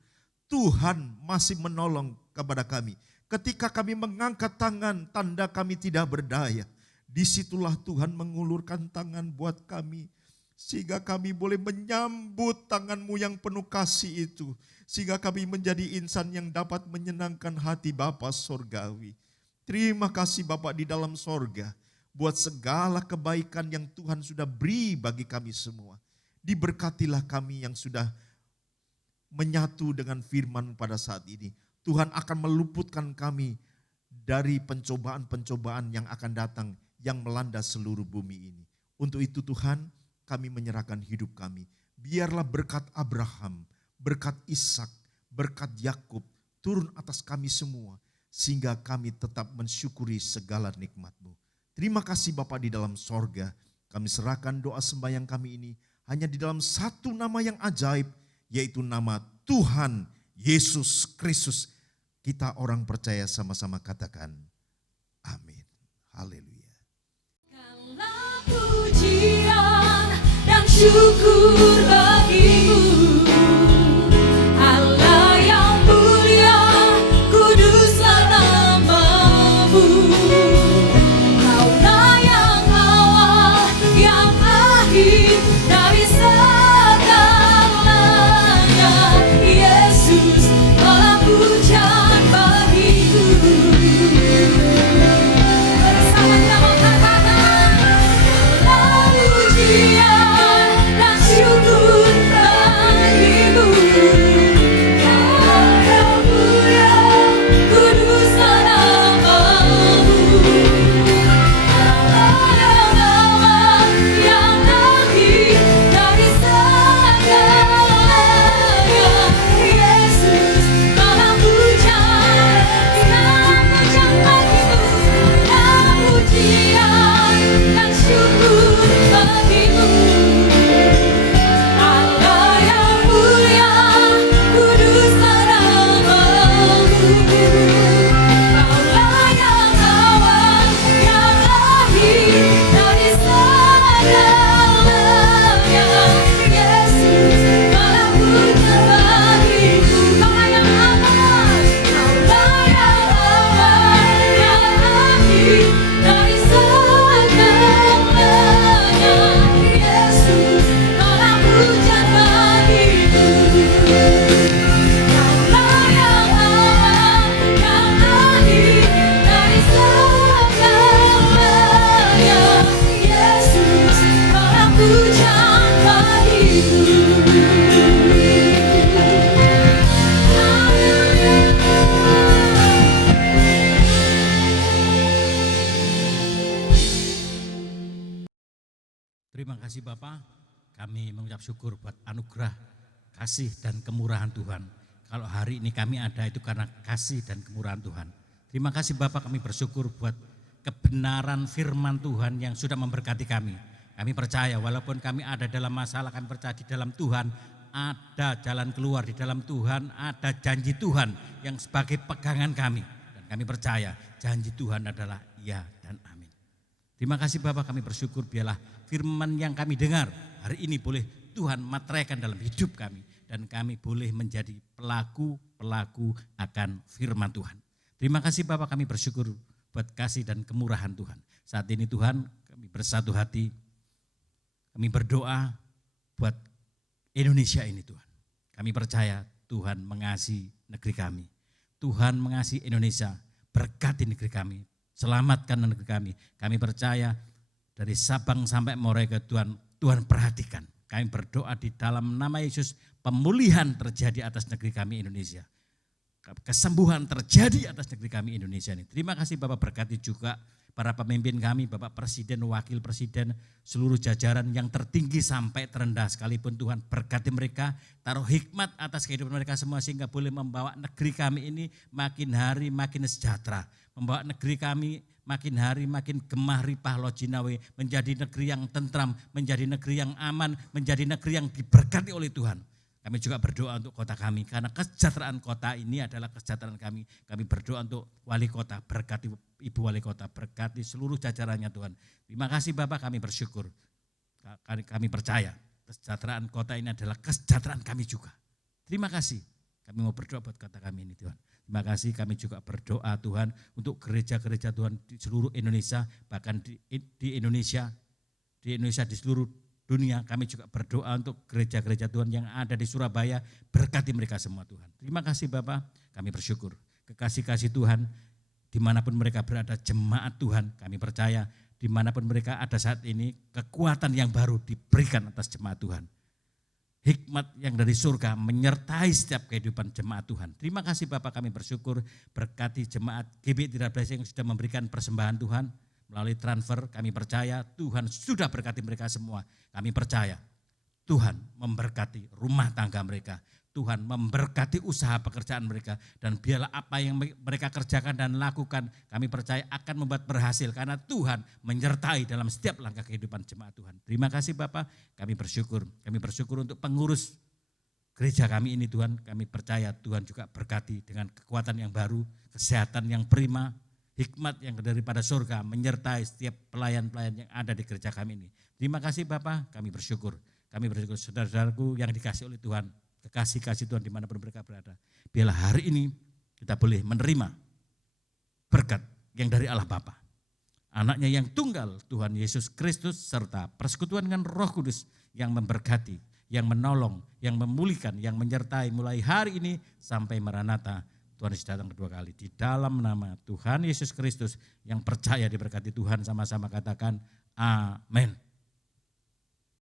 Tuhan masih menolong kepada kami. Ketika kami mengangkat tangan, tanda kami tidak berdaya. Disitulah Tuhan mengulurkan tangan buat kami. Sehingga kami boleh menyambut tangan-Mu yang penuh kasih itu. Sehingga kami menjadi insan yang dapat menyenangkan hati Bapa Sorgawi. Terima kasih Bapak di dalam sorga. Buat segala kebaikan yang Tuhan sudah beri bagi kami semua. Diberkatilah kami yang sudah menyatu dengan firman pada saat ini. Tuhan akan meluputkan kami dari pencobaan-pencobaan yang akan datang, yang melanda seluruh bumi ini. Untuk itu Tuhan, kami menyerahkan hidup kami. biarlah berkat Abraham, berkat Ishak, berkat Yakub turun atas kami semua, sehingga kami tetap mensyukuri segala nikmat-Mu. Terima kasih Bapa di dalam sorga, kami serahkan doa sembahyang kami ini hanya di dalam satu nama yang ajaib, yaitu nama Tuhan Yesus Kristus. Kita orang percaya sama-sama katakan, amin. Haleluya. Segala pujian dan syukur bagimu, Allah yang mulia, kuduslah nama-Mu. Kaulah yang awal, yang akhir dari segalanya. Yesus, segala pujian bagimu. Bersama kita mau katakan, segala pujian dan syukur bagimu. Kau yang mulia, kuduslah nama-Mu. Allah yang awal, yang akhir dari segalanya. Yesus, segala pujian bagimu. Segala pujian dan syukur bagimu. Allah yang mulia, kuduslah nama-Mu. Kaulah yang awal, yang akhir dari segalanya. Yesus, segala pujian bagimu. Kaulah yang awal, Kaulah yang awal, yang akhir dari segalanya. Yesus, segala pujian bagimu. Kaulah yang awal, yang akhir dari segalanya. Yesus, segala pujian Terima kasih Bapak, kami mengucap syukur buat anugerah, kasih dan kemurahan Tuhan. Kalau hari ini kami ada itu karena kasih dan kemurahan Tuhan. Terima kasih Bapak, kami bersyukur buat kebenaran firman Tuhan yang sudah memberkati kami. Kami percaya walaupun kami ada dalam masalah, kami percaya di dalam Tuhan ada jalan keluar, di dalam Tuhan ada janji Tuhan yang sebagai pegangan kami. Dan kami percaya janji Tuhan adalah ya dan amin. Terima kasih Bapak, kami bersyukur biarlah firman yang kami dengar hari ini boleh Tuhan materaikan dalam hidup kami. Dan kami boleh menjadi pelaku-pelaku akan firman Tuhan. Terima kasih Bapak, kami bersyukur buat kasih dan kemurahan Tuhan. Saat ini Tuhan kami bersatu hati, kami berdoa buat Indonesia ini Tuhan. Kami percaya Tuhan mengasihi negeri kami. Tuhan mengasihi Indonesia, berkati negeri kami. Selamatkan negeri kami. Kami percaya dari Sabang sampai Merauke Tuhan perhatikan. Kami berdoa di dalam nama Yesus, pemulihan terjadi atas negeri kami Indonesia. Kesembuhan terjadi atas negeri kami Indonesia ini. Terima kasih Bapak, berkati juga para pemimpin kami, Bapak Presiden, Wakil Presiden, seluruh jajaran yang tertinggi sampai terendah sekalipun Tuhan berkati mereka, taruh hikmat atas kehidupan mereka semua sehingga boleh membawa negeri kami ini makin hari makin sejahtera. Membawa negeri kami makin hari makin gemah ripah lojinawe, menjadi negeri yang tentram, menjadi negeri yang aman, menjadi negeri yang diberkati oleh Tuhan. Kami juga berdoa untuk kota kami, karena kesejahteraan kota ini adalah kesejahteraan kami. Kami berdoa untuk wali kota, berkati Ibu Wali Kota, berkati seluruh jajarannya Tuhan. Terima kasih Bapak, kami bersyukur. Kami percaya kesejahteraan kota ini adalah kesejahteraan kami juga. Terima kasih, kami mau berdoa buat kota kami ini Tuhan. Terima kasih, kami juga berdoa Tuhan untuk gereja-gereja Tuhan di seluruh Indonesia, bahkan di Indonesia, di seluruh dunia. Kami juga berdoa untuk gereja-gereja Tuhan yang ada di Surabaya, berkati mereka semua Tuhan. Terima kasih Bapak, kami bersyukur. Kekasih-kasih Tuhan, dimanapun mereka berada, jemaat Tuhan, kami percaya dimanapun mereka ada saat ini, kekuatan yang baru diberikan atas jemaat Tuhan. Hikmat yang dari surga menyertai setiap kehidupan jemaat Tuhan. Terima kasih Bapak, kami bersyukur, berkati jemaat GBI Tirabelasi yang sudah memberikan persembahan Tuhan. Melalui transfer kami percaya Tuhan sudah berkati mereka semua. Kami percaya Tuhan memberkati rumah tangga mereka. Tuhan memberkati usaha pekerjaan mereka. Dan biarlah apa yang mereka kerjakan dan lakukan, kami percaya akan membuat berhasil. Karena Tuhan menyertai dalam setiap langkah kehidupan jemaat Tuhan. Terima kasih Bapak, kami bersyukur. Kami bersyukur untuk pengurus gereja kami ini Tuhan. Kami percaya Tuhan juga berkati dengan kekuatan yang baru, kesehatan yang prima, hikmat yang daripada surga menyertai setiap pelayan-pelayan yang ada di gereja kami ini. Terima kasih Bapak, kami bersyukur. Kami bersyukur saudara-saudaraku yang dikasih oleh Tuhan, kekasih-kasih Tuhan dimanapun mereka berada. Biarlah hari ini kita boleh menerima berkat yang dari Allah Bapa, anaknya yang tunggal Tuhan Yesus Kristus, serta persekutuan dengan Roh Kudus yang memberkati, yang menolong, yang memulihkan, yang menyertai mulai hari ini sampai Maranatha. Tuhan Yesus datang kedua kali. Di dalam nama Tuhan Yesus Kristus yang percaya diberkati Tuhan, sama-sama katakan amin.